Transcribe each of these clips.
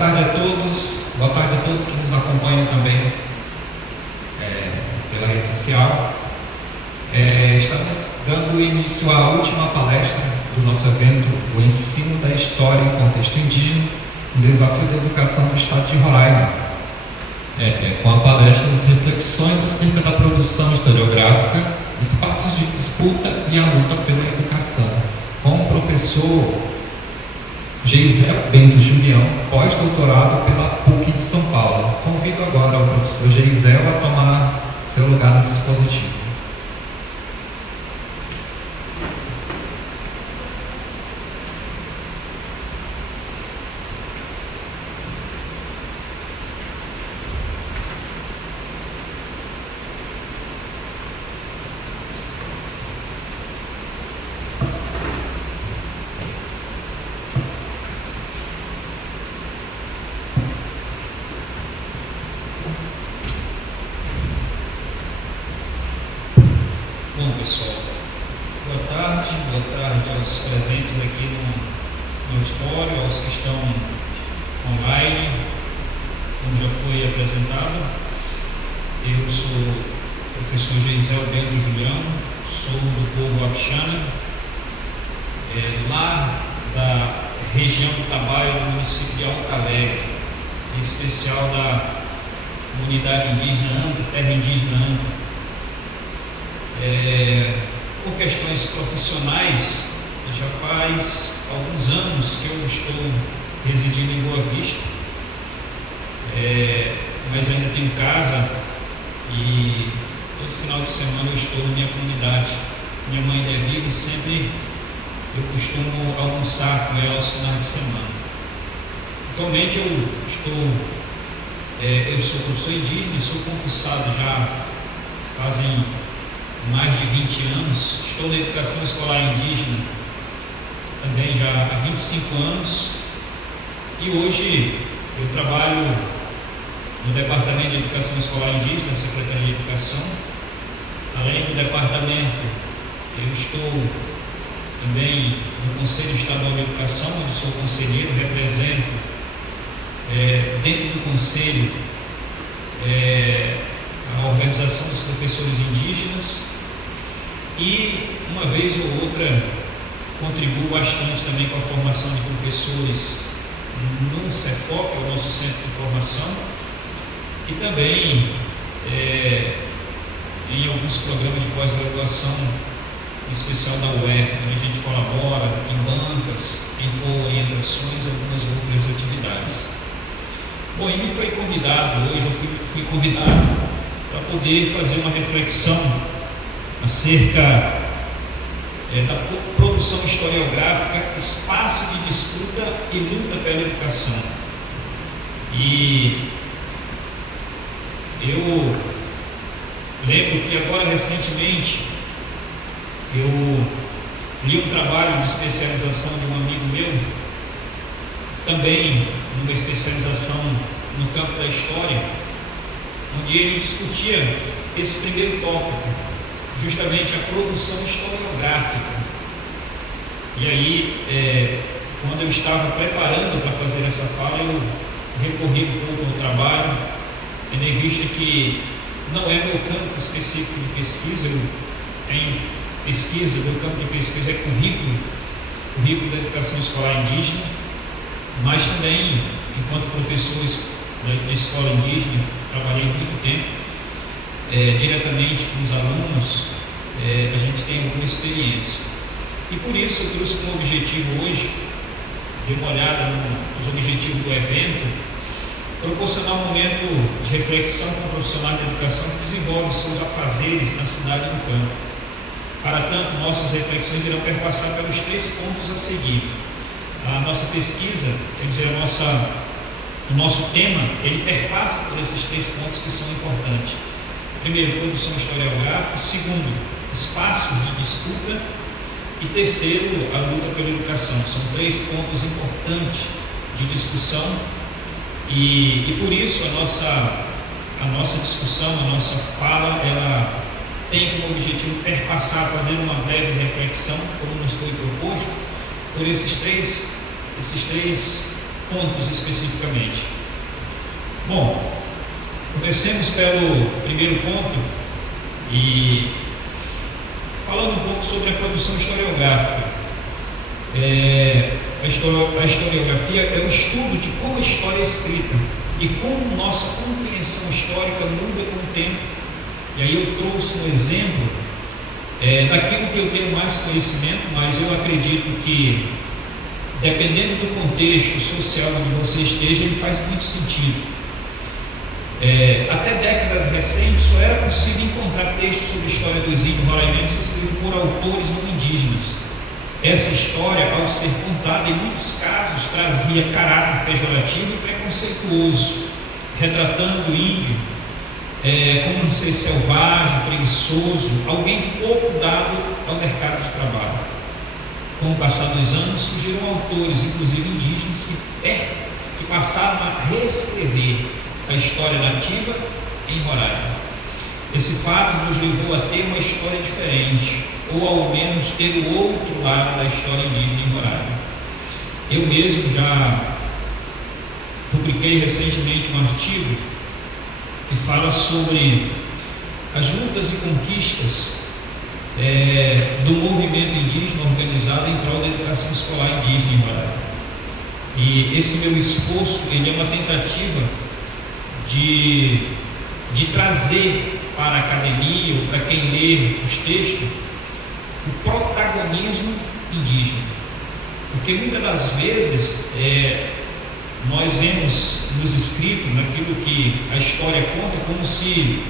tarde a todos, boa tarde a todos que nos acompanham também pela rede social. Estamos dando início à última palestra do nosso evento, o ensino da história em contexto indígena, um desafio da educação no estado de Roraima. Com a palestra as reflexões acerca da produção historiográfica, espaços de disputa e a luta pela educação, com o professor Geisel Bento Julião, pós-doutorado pela PUC de São Paulo. Convido agora o professor Geisel a tomar seu lugar no dispositivo. Bom, pessoal, boa tarde aos presentes aqui no auditório, aos que estão online. Como já foi apresentado, eu sou o professor Geisel Bento Julião, sou do povo Abixana, lá da região do Tabaio, do município de Alto Alegre, em especial da comunidade indígena Anta, terra indígena Anta. Por questões profissionais, já faz alguns anos que eu estou residindo em Boa Vista, mas ainda tenho casa e todo final de semana eu estou na minha comunidade. Minha mãe ainda é viva e sempre eu costumo almoçar com ela aos finais de semana. Atualmente eu sou professor indígena e sou concursado já fazem mais de 20 anos, estou na educação escolar indígena também já há 25 anos e hoje eu trabalho no Departamento de Educação Escolar Indígena, Secretaria de Educação. Além do departamento, eu estou também no Conselho Estadual de Educação, onde sou conselheiro, represento dentro do Conselho a Organização dos Professores Indígenas e, uma vez ou outra, contribuo bastante também com a formação de professores no CEFOP, o nosso Centro de Formação, e também em alguns programas de pós-graduação, em especial da UER, onde a gente colabora em bancas, em orientações, algumas outras atividades. Bom, e me foi convidado, hoje eu fui convidado para poder fazer uma reflexão acerca da produção historiográfica, espaço de disputa e luta pela educação. E eu lembro que agora recentemente eu li um trabalho de especialização de um amigo meu, também uma especialização no campo da história, onde ele discutia esse primeiro tópico, justamente a produção historiográfica. E aí, quando eu estava preparando para fazer essa fala, eu recorri um pouco ao trabalho, tendo em vista que não é meu campo específico de pesquisa, eu tenho pesquisa, meu campo de pesquisa é currículo da educação escolar indígena, mas também, enquanto professor de escola indígena, trabalhei muito tempo, diretamente com os alunos, a gente tem alguma experiência. E por isso eu trouxe como objetivo hoje, dei uma olhada nos objetivos do evento, proporcionar um momento de reflexão com o profissional de educação que desenvolve seus afazeres na cidade e no campo. Para tanto, nossas reflexões irão perpassar pelos 3 pontos a seguir. A nossa pesquisa, quer dizer, o nosso tema, ele perpassa por esses 3 pontos que são importantes. Primeiro, produção historiográfica. Segundo, espaços de disputa. E terceiro, a luta pela educação. São 3 pontos importantes de discussão e por isso a nossa discussão, a nossa fala, ela tem como objetivo perpassar, fazer uma breve reflexão, como nos foi proposto, por esses três pontos especificamente. Bom, comecemos pelo primeiro ponto e falando um pouco sobre a produção historiográfica. A historiografia é o estudo de como a história é escrita e como nossa compreensão histórica muda com o tempo. E aí eu trouxe um exemplo daquilo que eu tenho mais conhecimento, mas eu acredito que, dependendo do contexto social onde você esteja, ele faz muito sentido. Até décadas recentes só era possível encontrar textos sobre a história dos índios roraimenses escritos por autores não indígenas. Essa história, ao ser contada, em muitos casos trazia caráter pejorativo e preconceituoso, retratando o índio como um ser selvagem, preguiçoso, alguém pouco dado ao mercado de trabalho. Com o passar dos anos, surgiram autores, inclusive indígenas, que passaram a reescrever a história nativa em Roraima. Esse fato nos levou a ter uma história diferente, ou ao menos ter o outro lado da história indígena em Roraima. Eu mesmo já publiquei recentemente um artigo que fala sobre as lutas e conquistas do movimento indígena organizado em prol da educação escolar indígena em Roraima. E esse meu esforço, ele é uma tentativa de trazer para a academia ou para quem lê os textos o protagonismo indígena, porque muitas das vezes nós vemos nos escritos, naquilo que a história conta, como se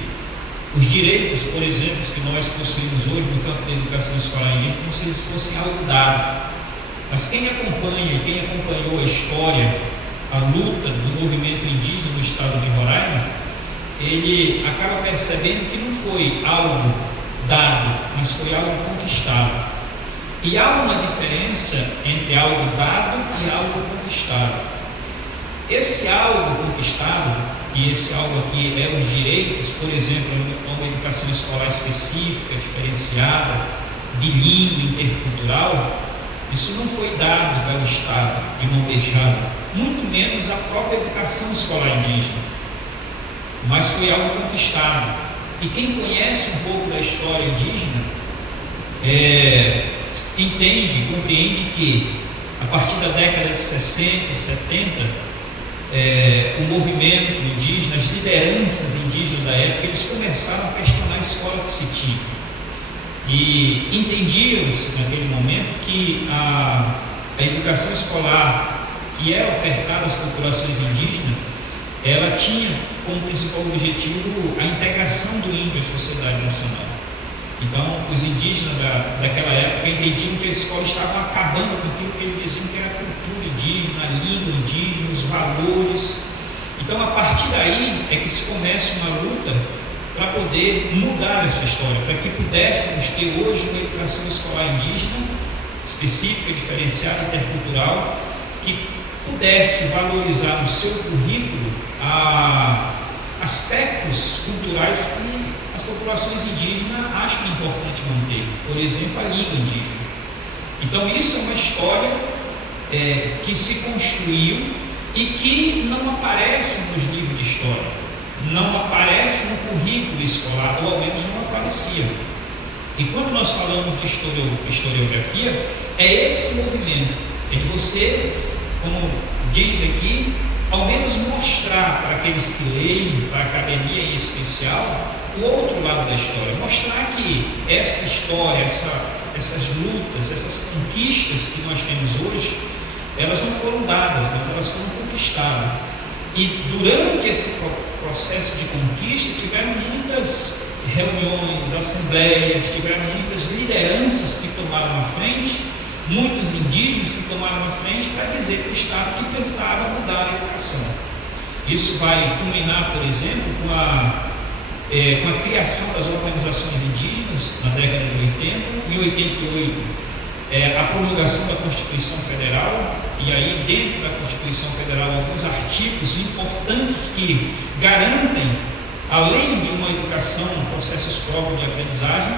os direitos, por exemplo, que nós possuímos hoje no campo da educação escolar indígena, como se eles fossem algo dado. Mas quem acompanhou a história, a luta do movimento indígena no estado de Roraima, ele acaba percebendo que não foi algo dado, mas foi algo conquistado. E há uma diferença entre algo dado e algo conquistado. Esse algo conquistado, e esse algo aqui é os direitos, por exemplo, uma educação escolar específica, diferenciada, bilíngue, intercultural, isso não foi dado pelo Estado de mão beijada, muito menos a própria educação escolar indígena, mas foi algo conquistado. E quem conhece um pouco da história indígena entende, compreende que a partir da década de 60 e 70 o movimento indígena, as lideranças indígenas da época, eles começaram a questionar a escola que se tinha e entendiam-se naquele momento que a educação escolar que era ofertada às populações indígenas, ela tinha como principal objetivo a integração do índio à sociedade nacional. Então, os indígenas daquela época entendiam que a escola estava acabando com aquilo que eles diziam que era a cultura indígena, a língua indígena, os valores. Então, a partir daí é que se começa uma luta para poder mudar essa história, para que pudéssemos ter hoje uma educação escolar indígena específica, diferenciada, intercultural, que pudesse valorizar no seu currículo aspectos culturais que as populações indígenas acham importante manter, por exemplo, a língua indígena. Então, isso é uma história que se construiu e que não aparece nos livros de história, não aparece no currículo escolar, ou ao menos não aparecia. E quando nós falamos de historiografia, é esse movimento, é de você, como diz aqui, ao menos mostrar para aqueles que leem, para a academia em especial, o outro lado da história, mostrar que essa história, essas lutas, essas conquistas que nós temos hoje, elas não foram dadas, mas elas foram conquistadas. E durante esse processo de conquista tiveram muitas reuniões, assembleias, tiveram muitas lideranças que tomaram a frente, muitos indígenas que tomaram a frente para dizer para o Estado que precisava mudar a educação. Isso vai culminar, por exemplo, com a criação das organizações indígenas na década de 80, em 88, a promulgação da Constituição Federal, e aí dentro da Constituição Federal alguns artigos importantes que garantem, além de uma educação, processos próprios de aprendizagem,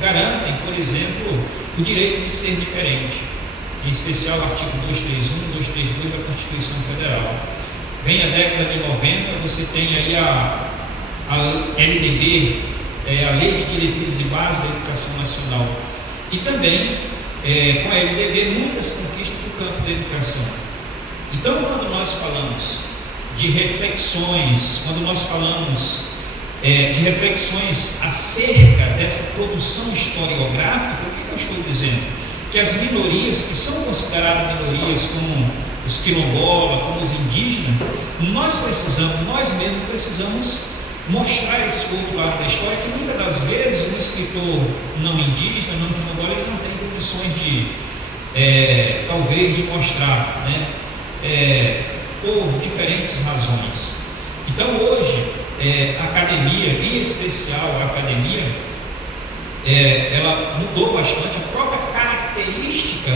garantem, por exemplo, o direito de ser diferente. em especial o artigo 231, 232 da Constituição Federal. Vem a década de 90, você tem aí a LDB, a Lei de Diretrizes e Bases da Educação Nacional, e também com a LDB muitas conquistas do campo da educação. Então, quando nós falamos de reflexões, quando nós falamos de reflexões acerca dessa produção historiográfica, o que eu estou dizendo? Que as minorias, que são consideradas minorias como os quilombolas, como os indígenas, nós mesmos precisamos mostrar esse outro lado da história, que muitas das vezes um escritor não indígena, não quilombola, ele não tem condições de, talvez, de mostrar, né? Por diferentes razões. Então hoje, a academia, em especial a academia, ela mudou bastante. A própria característica,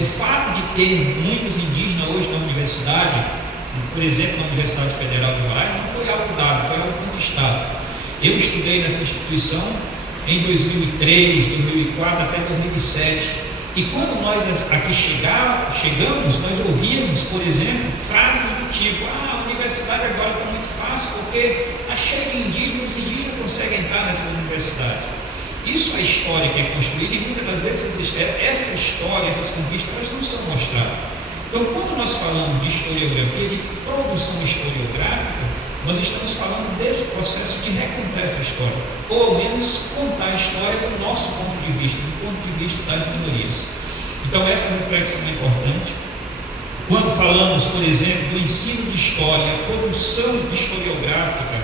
o fato de ter muitos indígenas hoje na universidade, por exemplo, na Universidade Federal de Roraima, não foi algo dado, foi algo conquistado. Eu estudei nessa instituição em 2003, 2004 até 2007. E quando nós aqui chegamos, nós ouvíamos, por exemplo, frases do tipo: a universidade agora está muito fácil porque está cheia de indígenas, os indígenas conseguem entrar nessa universidade. Isso é a história que é construída, e muitas das vezes essa história, essas conquistas, elas não são mostradas. Então, quando nós falamos de historiografia, de produção historiográfica, nós estamos falando desse processo de recontar essa história, ou ao menos contar a história do nosso ponto de vista, do ponto de vista das minorias. Então, essa reflexão é importante. Quando falamos, por exemplo, do ensino de história, a produção historiográfica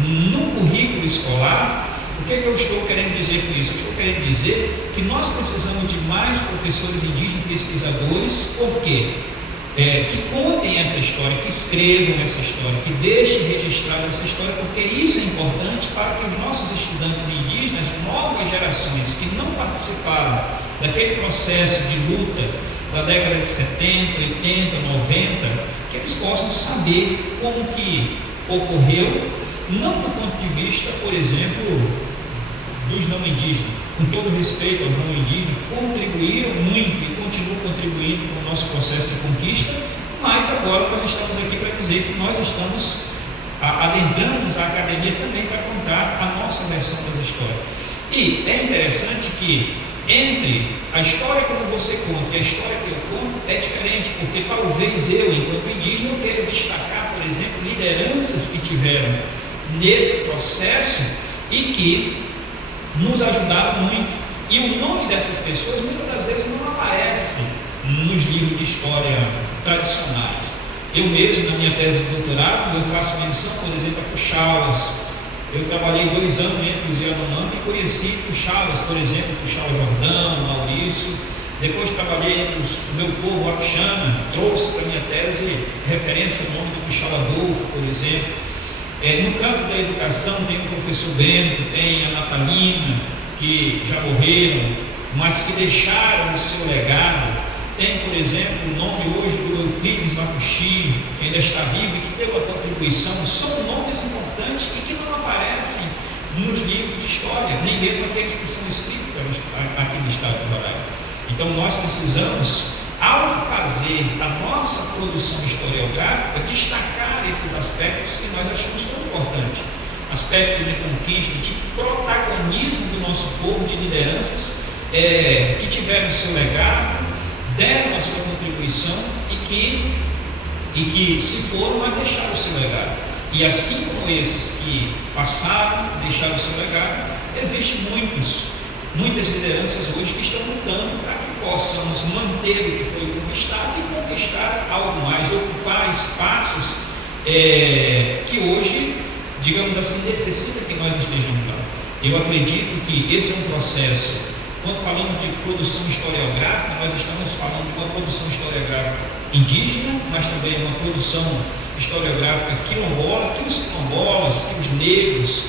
no currículo escolar, o que eu estou querendo dizer com isso? Eu estou querendo dizer que nós precisamos de mais professores indígenas pesquisadores, por quê? Que contem essa história, que escrevam essa história, que deixem registrada essa história, porque isso é importante para que os nossos estudantes indígenas, novas gerações que não participaram daquele processo de luta da década de 70, 80, 90, que eles possam saber como que ocorreu, não do ponto de vista, por exemplo, dos não indígenas. Com todo respeito aos não indígenas, contribuíram muito e continuam contribuindo com o nosso processo de conquista, mas agora nós estamos aqui para dizer que nós estamos adentrando a academia também para contar a nossa versão das histórias. E é interessante que entre a história como você conta e a história que eu conto é diferente, porque talvez eu, enquanto indígena, eu queira destacar, por exemplo, lideranças que tiveram nesse processo e que nos ajudaram muito, e o nome dessas pessoas muitas das vezes não aparece nos livros de história tradicionais. Eu mesmo, na minha tese de doutorado, eu faço menção, por exemplo, a Puxalas. Eu trabalhei 2 anos entre os Yanomami e conheci Puxalas, por exemplo, Puxalas Jordão, Maurício. Depois trabalhei entre o meu povo Apixana, trouxe para a minha tese referência ao nome do Puxala Adolfo, por exemplo. No campo da educação tem o professor Bento, tem a Natalina, que já morreram, mas que deixaram o seu legado. Tem, por exemplo, o nome hoje do Euclides Macuxi, que ainda está vivo e que teve uma contribuição. São nomes importantes e que não aparecem nos livros de história, nem mesmo aqueles que são escritos aqui no estado de Roraima. Então nós precisamos, ao fazer a nossa produção historiográfica, destacar esses aspectos que nós achamos tão importantes. Aspecto de conquista, de protagonismo do nosso povo, de lideranças que tiveram seu legado, deram a sua contribuição e que se foram, mas deixaram o seu legado. E assim como esses que passaram, deixaram o seu legado, existem muitas lideranças hoje que estão lutando para que possamos manter o que foi conquistado e conquistar algo mais, ocupar espaços que hoje, digamos assim, necessita que nós estejamos lá. Eu acredito que esse é um processo. Quando falamos de produção historiográfica, nós estamos falando de uma produção historiográfica indígena, mas também uma produção historiográfica quilombola, que os quilombolas, que os negros,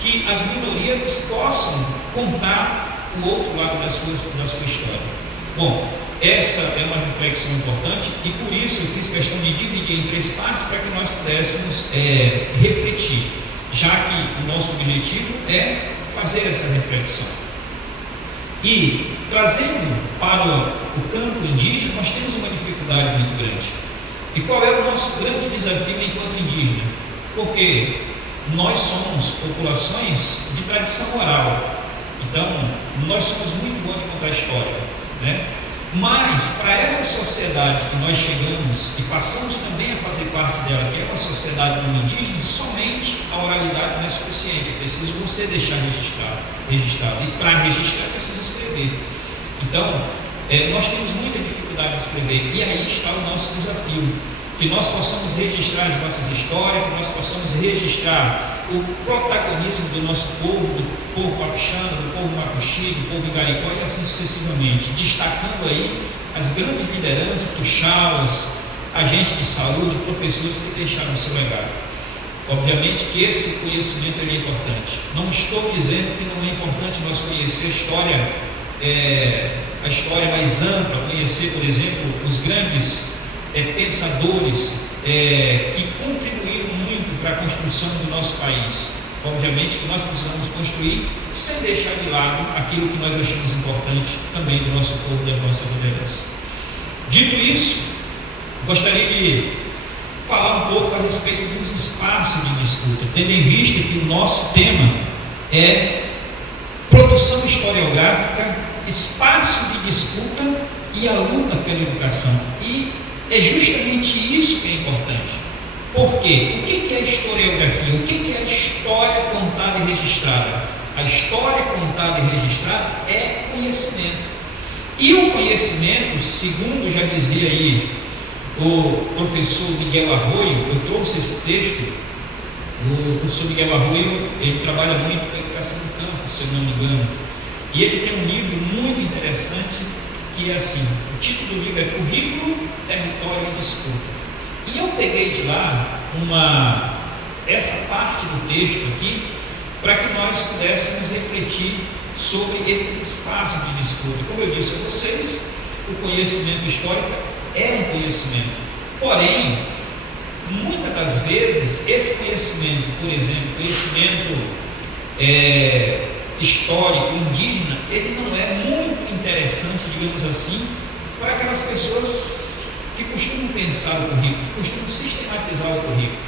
que as minorias possam contar o outro lado da sua história. Bom, essa é uma reflexão importante e por isso eu fiz questão de dividir em 3 partes para que nós pudéssemos refletir, já que o nosso objetivo é fazer essa reflexão. E trazendo para o campo indígena, nós temos uma dificuldade muito grande. E qual é o nosso grande desafio enquanto indígena? Porque nós somos populações de tradição oral. Então, nós somos muito bons de contar história, né? Mas, para essa sociedade que nós chegamos e passamos também a fazer parte dela, que é uma sociedade não indígena, somente a oralidade não é suficiente. É preciso você deixar registrado. E para registrar, é preciso escrever. Então, nós temos muita dificuldade de escrever. E aí está o nosso desafio. Que nós possamos registrar as nossas histórias, que nós possamos registrar o protagonismo do nosso povo, do povo capixaba, do povo mapuxi, do povo igaricó e assim sucessivamente, destacando aí as grandes lideranças, tuxaus, agentes de saúde, professores que deixaram o seu legado. Obviamente que esse conhecimento é importante. Não estou dizendo que não é importante nós conhecer a história mais ampla, conhecer, por exemplo, os grandes pensadores que contribuíram muito para a construção do nosso país. Obviamente que nós precisamos construir sem deixar de lado aquilo que nós achamos importante também do nosso povo, das nossas lideranças. Dito isso, gostaria de falar um pouco a respeito dos espaços de disputa, tendo em vista que o nosso tema é produção historiográfica, espaço de disputa e a luta pela educação. E é justamente isso que é importante. Por quê? O que é historiografia? O que é a história contada e registrada? A história contada e registrada é conhecimento. E o conhecimento, segundo já dizia aí o professor Miguel Arroio, eu trouxe esse texto, o professor Miguel Arroio, ele trabalha muito com a educação do campo, se eu não me engano, e ele tem um livro muito interessante que é assim, o título do livro é Currículo, Território e Disputa. E eu peguei de lá essa parte do texto aqui, para que nós pudéssemos refletir sobre esses espaços de disputa. Como eu disse a vocês, o conhecimento histórico é um conhecimento, porém, muitas das vezes, esse conhecimento, por exemplo, conhecimento histórico, indígena, ele não é muito interessante, digamos assim, para aquelas pessoas que costumam pensar o currículo, que costumam sistematizar o currículo.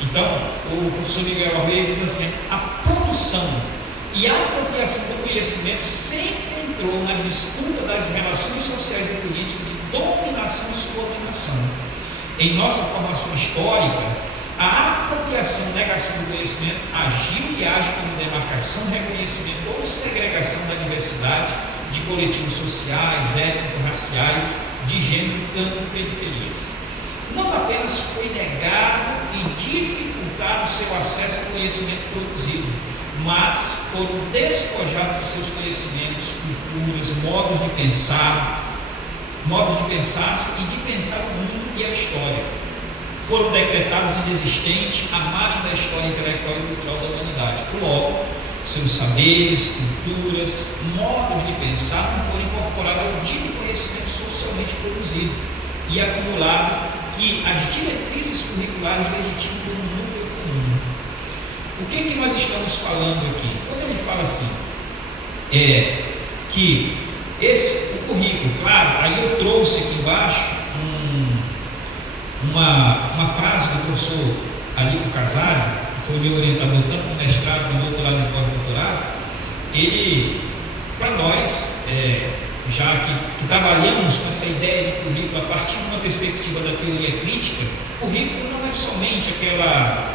Então, o professor Miguel Arroio diz assim: a produção e a apropriação do conhecimento sempre entrou na disputa das relações sociais e políticas de dominação e subordinação. Em nossa formação histórica, a apropriação e negação do conhecimento agiu e age como demarcação, reconhecimento ou segregação da diversidade de coletivos sociais, étnicos, raciais, de gênero, tanto em periferias. Não apenas foi negado e dificultado o seu acesso ao conhecimento produzido, mas foram despojados de seus conhecimentos, culturas, modos de pensar e de pensar o mundo e a história. Foram decretados inexistentes à margem da história intelectual e cultural da humanidade. Logo, seus saberes, culturas, modos de pensar não foram incorporados ao dito conhecimento socialmente produzido e acumulado que as diretrizes curriculares legitimam como núcleo comum. O que nós estamos falando aqui? Quando ele fala assim, que o currículo, claro, aí eu trouxe aqui embaixo uma frase do professor Alico Casari, que foi meu orientador tanto no mestrado como no doutorado e pós-doutorado. Ele, para nós, já que trabalhamos com essa ideia de currículo a partir de uma perspectiva da teoria crítica, currículo não é somente aquela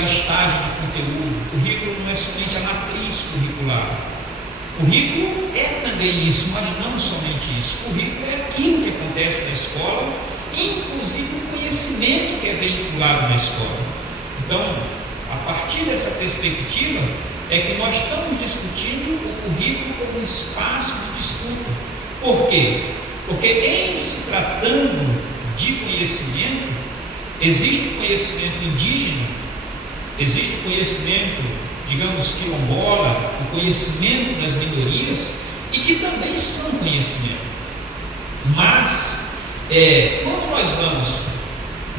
listagem de conteúdo, currículo não é somente a matriz curricular. Currículo é também isso, mas não somente isso. Currículo é aquilo que acontece na escola, inclusive o conhecimento que é veiculado na escola. Então, a partir dessa perspectiva, é que nós estamos discutindo o currículo como um espaço de disputa. Por quê? Porque em se tratando de conhecimento, existe o conhecimento indígena, existe o conhecimento, digamos, quilombola, o conhecimento das minorias, e que também são conhecimento. Mas, quando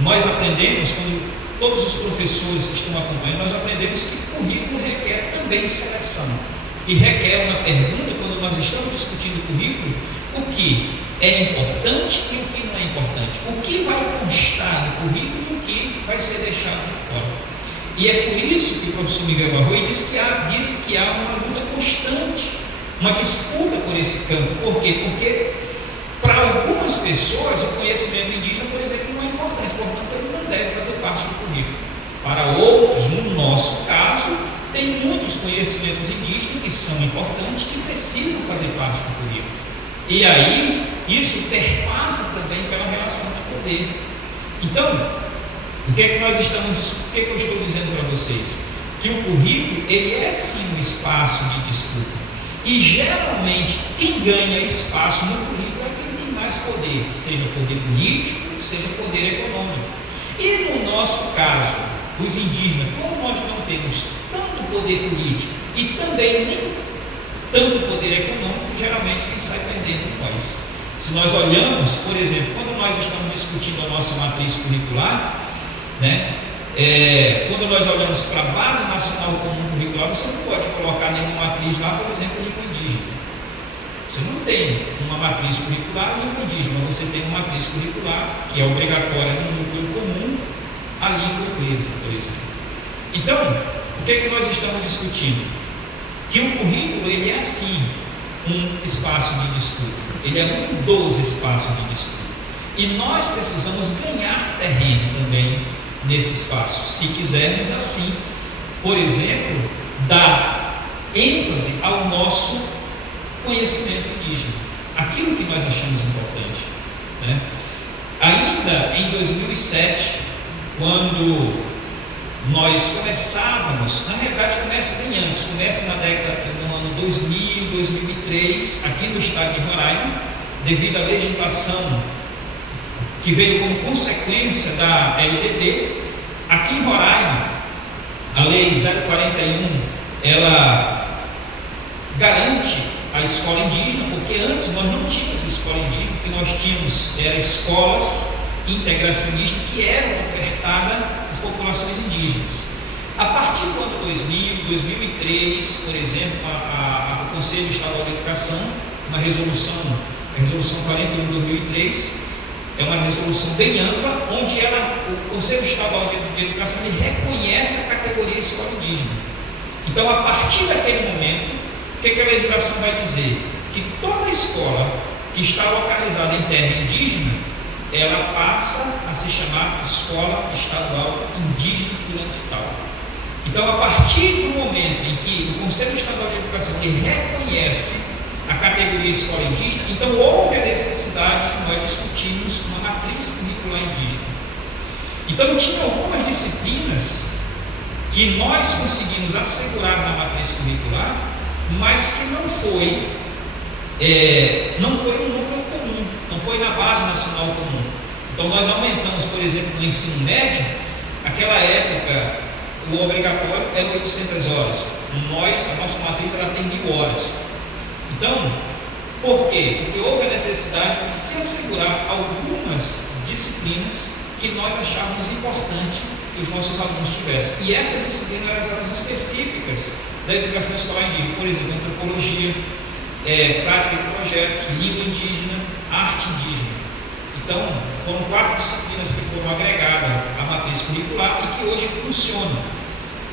nós aprendemos, quando todos os professores que estão acompanhando, nós aprendemos que o currículo requer também seleção. e requer uma pergunta quando nós estamos discutindo o currículo: o que é importante e o que não é importante, o que vai constar no currículo e o que vai ser deixado de fora. E é por isso que o professor Miguel Barroy disse que há uma luta constante, uma disputa por esse campo. Por quê? Porque para algumas pessoas o conhecimento indígena, por exemplo, não é importante, portanto ele não deve fazer parte do currículo. Para outros, no nosso caso, tem muitos conhecimentos indígenas que são importantes, que precisam fazer parte do currículo. E aí, isso perpassa também pela relação de poder. Então, o que é que eu estou dizendo para vocês? Que o currículo, ele é sim um espaço de disputa. E geralmente, quem ganha espaço no currículo é quem tem mais poder, seja poder político, seja poder econômico. E no nosso caso, os indígenas, como nós não temos tanto poder político e também nem tanto poder econômico, geralmente quem sai perdendo com isso. Se nós olhamos, por exemplo, quando nós estamos discutindo a nossa matriz curricular, quando nós olhamos para a Base Nacional Comum Curricular, você não pode colocar nenhuma matriz lá, por exemplo, língua indígena. Você não tem uma matriz curricular língua indígena, você tem uma matriz curricular que é obrigatória no núcleo comum, a língua inglesa, por exemplo. Então, o que é que nós estamos discutindo? Que o currículo, ele é sim um espaço de disputa, ele é um dos espaços de disputa. E nós precisamos ganhar terreno também nesse espaço, se quisermos assim, por exemplo, dar ênfase ao nosso conhecimento indígena, aquilo que nós achamos importante, né? Ainda em 2007, quando nós começávamos, na realidade começa bem antes, começa no ano 2000, 2003, aqui no estado de Roraima, devido à legislação que veio como consequência da LDB. Aqui em Roraima, a Lei 041, ela garante a escola indígena, porque antes nós não tínhamos escola indígena, o que nós tínhamos eram escolas integracionistas que eram ofertadas às populações indígenas. A partir do ano 2000, 2003, por exemplo, o Conselho Estadual de Educação, uma resolução, a Resolução 41 de 2003, é uma resolução bem ampla, onde o Conselho Estadual de Educação ele reconhece a categoria escola indígena. Então, a partir daquele momento, o que a legislação vai dizer? Que toda escola que está localizada em terra indígena, ela passa a se chamar Escola Estadual Indígena Fulano de Tal. Então, a partir do momento em que o Conselho Estadual de Educação ele reconhece a categoria escola indígena, então houve a necessidade de nós discutirmos uma matriz curricular indígena. Então, tinha algumas disciplinas que nós conseguimos assegurar na matriz curricular, mas que não foi no núcleo comum, não foi na Base Nacional Comum. Então, nós aumentamos, por exemplo, no ensino médio, naquela época, o obrigatório era 800 horas. A nossa matriz ela tem 1000 horas. Então, por quê? Porque houve a necessidade de se assegurar algumas disciplinas que nós achávamos importante que os nossos alunos tivessem. E essas disciplinas eram específicas da educação escolar indígena, por exemplo, antropologia, prática de projetos, língua indígena, arte indígena. Então, foram 4 disciplinas que foram agregadas à matriz curricular e que hoje funcionam.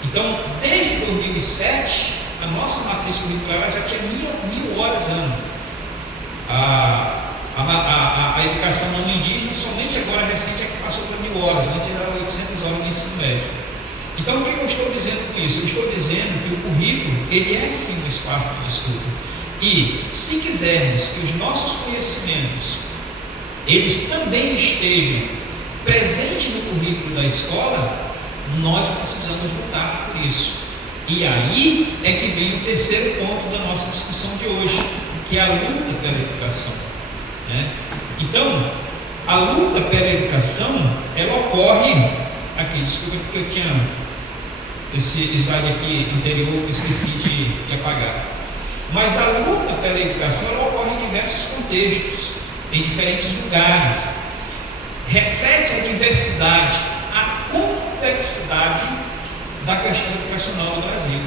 Então, desde 2007, a nossa matriz curricular já tinha 1000 horas ano. A educação não indígena, somente agora recente é que passou para 1000 horas, antes era 800 horas no ensino médio. Então, o que eu estou dizendo com isso? Eu estou dizendo que o currículo, ele é sim um espaço de disputa. E, se quisermos que os nossos conhecimentos, eles também estejam presentes no currículo da escola, nós precisamos lutar por isso. E aí é que vem o terceiro ponto da nossa discussão de hoje, que é a luta pela educação, né? Então, a luta pela educação, ela ocorre aqui, desculpa porque eu tinha esse slide aqui anterior, eu esqueci de apagar. Mas a luta pela educação, ela ocorre em diversos contextos, em diferentes lugares, reflete a diversidade, a complexidade da questão educacional no Brasil.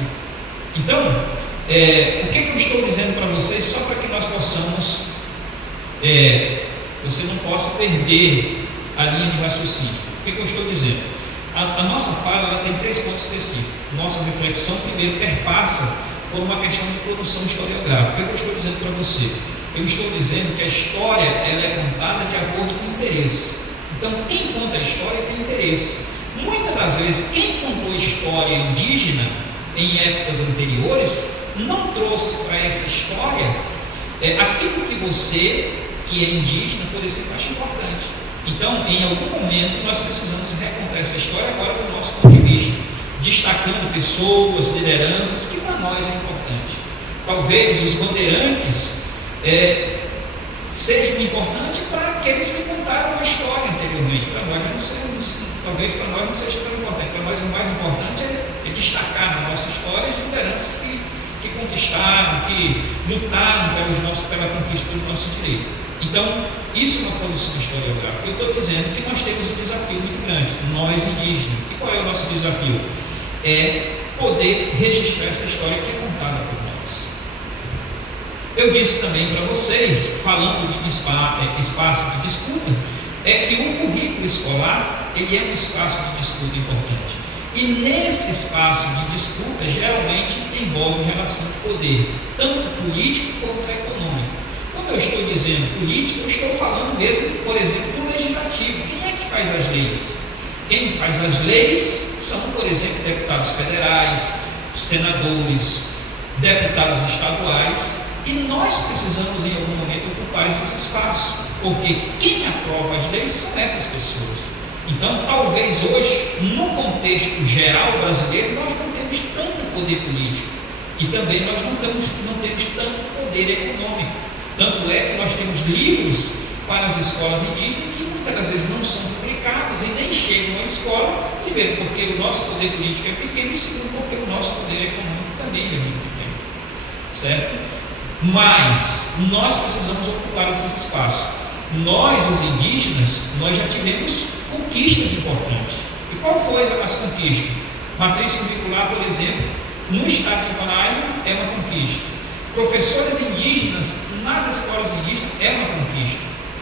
Então, o que eu estou dizendo para vocês, só para que nós possamos, você não possa perder a linha de raciocínio. O que eu estou dizendo? A nossa fala ela tem 3 pontos específicos. Nossa reflexão, primeiro, perpassa por uma questão de produção historiográfica. O que eu estou dizendo para você? Eu estou dizendo que a história ela é contada de acordo com o interesse. Então, quem conta a história tem interesse. Muitas das vezes, quem contou história indígena em épocas anteriores não trouxe para essa história aquilo que você, que é indígena, por exemplo, acha importante. Então, em algum momento, nós precisamos recontar essa história agora do nosso ponto de vista, destacando pessoas, lideranças, que para nós é importante. Talvez os bandeirantes sejam importantes para aqueles que contaram a história anteriormente. Para nós não seja, talvez para nós não seja tão importante. Para nós o mais importante é destacar na nossa história as lideranças que conquistaram, que lutaram pela conquista do nosso direito. Então, isso é uma produção historiográfica. Eu estou dizendo que nós temos um desafio muito grande, nós indígenas. E qual é o nosso desafio? É poder registrar essa história que é contada por nós. Eu disse também para vocês, falando de espaço de disputa, é que o currículo escolar ele é um espaço de disputa importante. E nesse espaço de disputa, geralmente envolve relação de poder, tanto político quanto econômico. Quando eu estou dizendo político, eu estou falando mesmo, por exemplo, do legislativo. Quem é que faz as leis? Quem faz as leis são, por exemplo, deputados federais, senadores, deputados estaduais, e nós precisamos em algum momento ocupar esses espaços, porque quem aprova as leis são essas pessoas. Então, talvez hoje, no contexto geral brasileiro, nós não temos tanto poder político e também nós não temos tanto poder econômico. Tanto é que nós temos livros para as escolas indígenas que muitas das vezes não são publicados e nem chegam à escola, primeiro porque o nosso poder político é pequeno e segundo porque o nosso poder econômico também é muito pequeno, certo? Mas nós precisamos ocupar esses espaços. Nós, os indígenas, nós já tivemos conquistas importantes. E qual foi as conquistas? Matriz curricular, por exemplo, no estado de Roraima é uma conquista. Professores indígenas nas escolas indígenas é uma conquista.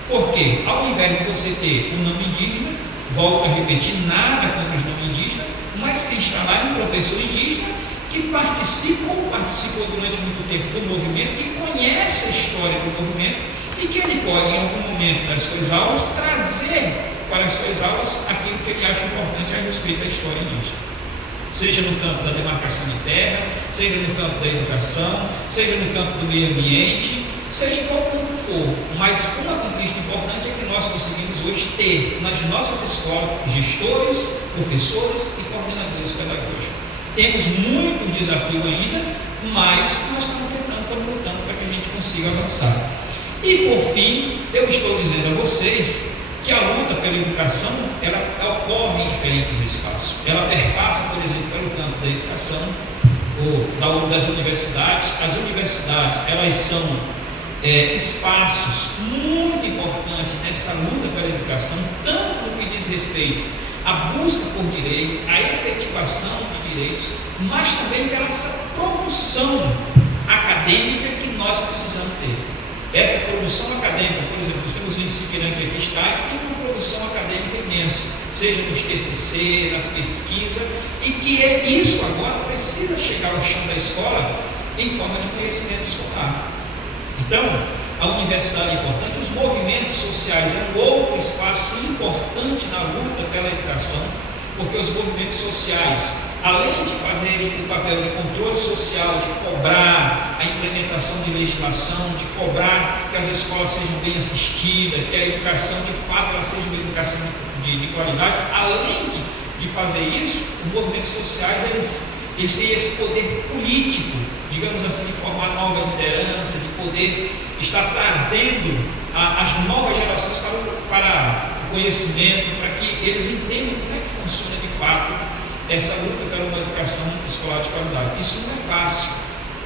Porque ao invés de você ter um nome indígena, volto a repetir, nada contra os nomes indígenas, mas quem está lá é um professor indígena que participou durante muito tempo do movimento, que conhece a história do movimento e que ele pode, em algum momento das suas aulas, trazer para as suas aulas aquilo que ele acha importante a respeito da história indígena. Seja no campo da demarcação de terra, seja no campo da educação, seja no campo do meio ambiente, seja em qual campo for. Mas uma conquista importante é que nós conseguimos hoje ter nas nossas escolas gestores, professores e coordenadores pedagógicos. Temos muito desafio ainda, mas nós estamos lutando para que a gente consiga avançar. E por fim, eu estou dizendo a vocês que a luta pela educação, ela ocorre em diferentes espaços. Ela perpassa, por exemplo, pelo campo da educação, ou das universidades. As universidades, elas são espaços muito importantes nessa luta pela educação, tanto no que diz respeito à busca por direito, à efetivação de direitos, mas também pela essa produção acadêmica que nós precisamos ter. Essa produção acadêmica, por exemplo, temos o Ensipiranga que aqui está, e tem uma produção acadêmica imensa, seja nos TCC, nas pesquisas, e que isso agora precisa chegar ao chão da escola em forma de conhecimento escolar. Então, a universidade é importante, os movimentos sociais é um outro espaço importante na luta pela educação, porque os movimentos sociais, além de fazerem o papel de controle social, de cobrar a implementação de legislação, de cobrar que as escolas sejam bem assistidas, que a educação de fato ela seja uma educação de qualidade, além de fazer isso, os movimentos sociais eles têm esse poder político, digamos assim, de formar nova liderança, de poder estar trazendo as novas gerações para o conhecimento, para que eles entendam como é que funciona de fato essa luta pela uma educação escolar de qualidade. Isso não é fácil.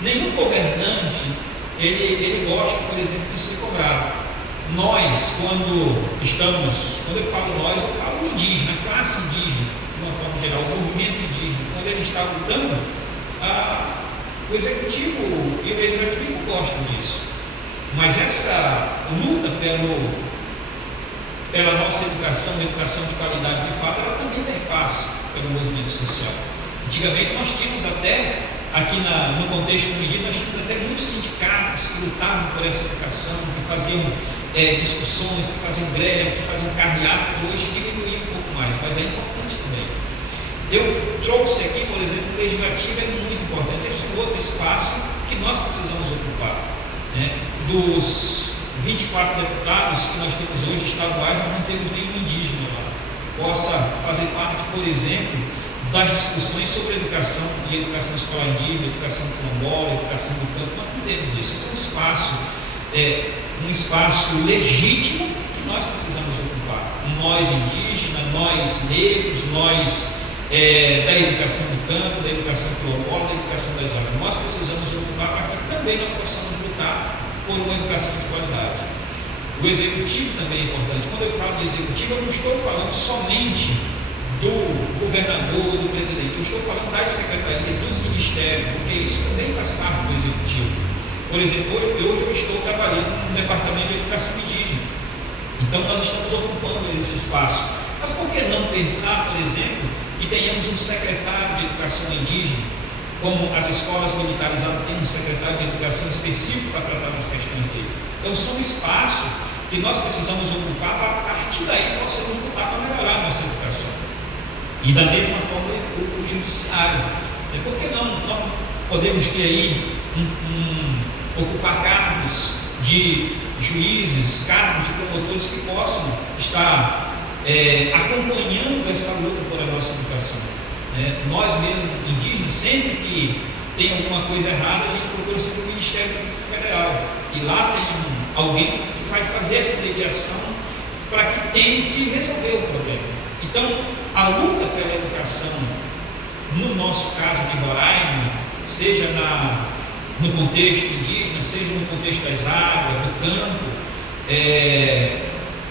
Nenhum governante ele gosta, por exemplo, de ser cobrado. Nós, quando eu falo nós, eu falo indígena, a classe indígena, de uma forma geral, o movimento indígena, quando ele está lutando, O executivo e o legislativo gostam disso, mas essa luta pela nossa educação de qualidade de fato, ela também perpassa pelo movimento social. Antigamente nós tínhamos até, aqui no contexto do Medida, nós tínhamos até muitos sindicatos que lutavam por essa educação, que faziam discussões, que faziam greve, que faziam carreatas. Hoje diminuiu um pouco mais, mas é importante também. Eu trouxe aqui, por exemplo, o legislativo é muito importante. Esse é um outro espaço que nós precisamos ocupar, né? Dos 24 deputados que nós temos hoje estaduais, nós não temos nenhum indígena lá que possa fazer parte, por exemplo, das discussões sobre educação e educação escolar indígena, educação quilombola, educação do campo. Nós não temos isso. Esse é um espaço legítimo que nós precisamos ocupar. Nós indígenas, nós negros, nós da educação do campo, da educação quilombola, da educação das áreas. Nós precisamos ocupar para que também nós possamos lutar por uma educação de qualidade. O executivo também é importante. Quando eu falo de executivo, eu não estou falando somente do governador, do presidente, eu estou falando das secretarias, dos ministérios, porque isso também faz parte do executivo. Por exemplo, hoje eu estou trabalhando no departamento de educação indígena, então nós estamos ocupando esse espaço. Mas por que não pensar, por exemplo, que tenhamos um secretário de educação indígena, como as escolas militarizadas têm um secretário de educação específico para tratar das questões dele? Então são espaços que nós precisamos ocupar para, a partir daí, possamos lutar para melhorar a nossa educação. E da mesma forma o judiciário. Por que não podemos ter aí ocupar cargos de juízes, cargos de promotores que possam estar acompanhando essa luta pela nossa educação? Nós mesmos, indígenas, sempre que tem alguma coisa errada, a gente procura sempre o Ministério Público Federal. E lá tem alguém que vai fazer essa mediação para que tente resolver o problema. Então, a luta pela educação, no nosso caso de Roraima, seja no contexto indígena, seja no contexto das águas, do campo,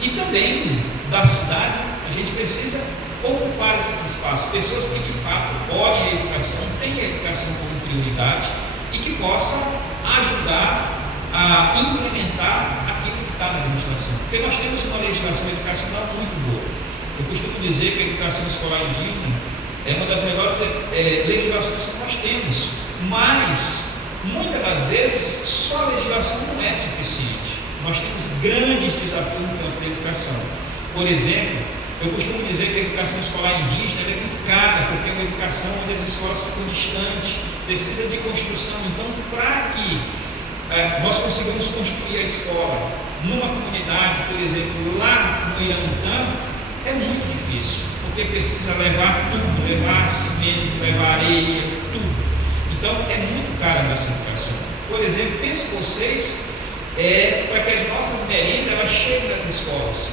e também da cidade, a gente precisa ocupar esses espaços. Pessoas que de fato olhem a educação, tenham a educação como prioridade e que possam ajudar a implementar aquilo que está na legislação. Porque nós temos uma legislação educacional muito boa. Eu costumo dizer que a educação escolar indígena é uma das melhores legislações que nós temos, mas muitas das vezes só a legislação não é suficiente. Nós temos grandes desafios no campo da educação. Por exemplo, eu costumo dizer que a educação escolar indígena é muito cara, porque é uma educação onde as escolas ficam distantes, precisa de construção. Então, para que nós consigamos construir a escola numa comunidade, por exemplo, lá no Iramutã, é muito difícil, porque precisa levar tudo, levar cimento, levar areia, tudo. Então é muito cara a nossa educação. Por exemplo, pense vocês, para que as nossas merendas elas cheguem nas escolas,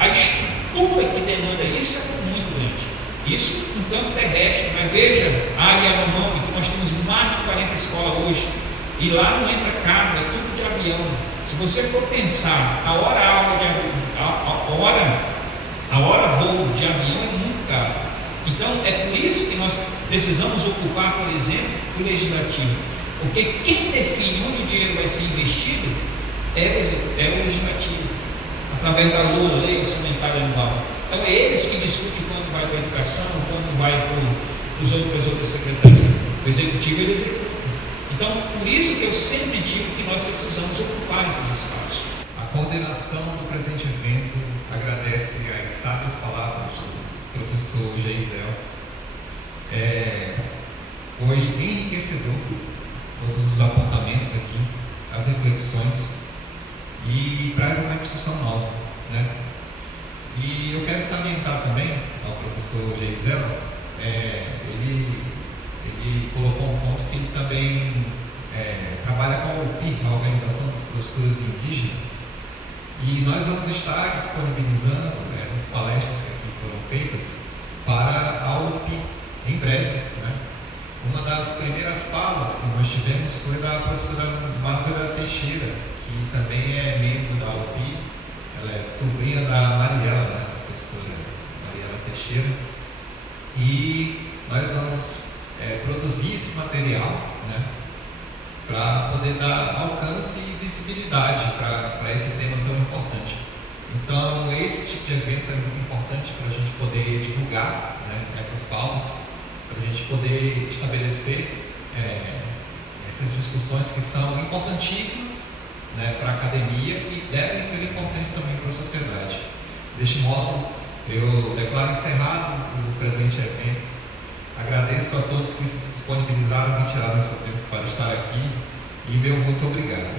a estrutura que demanda isso é muito grande. Isso no campo terrestre, mas veja a área aeronômica, nós temos mais de 40 escolas hoje, e lá não entra carga, é tudo de avião. Se você for pensar, a hora voo de avião é muito caro. Então é por isso que nós precisamos ocupar, por exemplo, o legislativo, porque quem define onde o dinheiro vai ser investido é o legislativo, através da LOA, Lei Orçamentária Anual. Então é eles que discutem quanto vai para a educação, quanto vai para as outras secretarias. O executivo ele executa. Então, por isso que eu sempre digo que nós precisamos ocupar esses espaços. A coordenação do presente evento agradece as sábias palavras do professor Geisel. Foi enriquecedor todos os apontamentos aqui, as reflexões, e traz uma discussão nova, né? E eu quero salientar também ao professor Geisel, ele colocou um ponto que ele também trabalha com a OPI, a Organização dos Professores Indígenas, e nós vamos estar disponibilizando essas palestras que aqui foram feitas para a OPI em breve, né? Uma das primeiras falas que nós tivemos foi da professora Manuela Teixeira, que também é membro da OPI, ela é sobrinha da Mariela, né? A professora Mariela Teixeira, e nós vamos produzir esse material, né, para poder dar alcance e visibilidade para esse tema tão importante. Então, esse tipo de evento é muito importante para a gente poder divulgar, né, essas pautas, para a gente poder estabelecer essas discussões que são importantíssimas, né, para a academia e devem ser importantes também para a sociedade. Deste modo, eu declaro encerrado o presente evento. Agradeço a todos que se disponibilizaram e tiraram seu tempo para estar aqui e meu muito obrigado.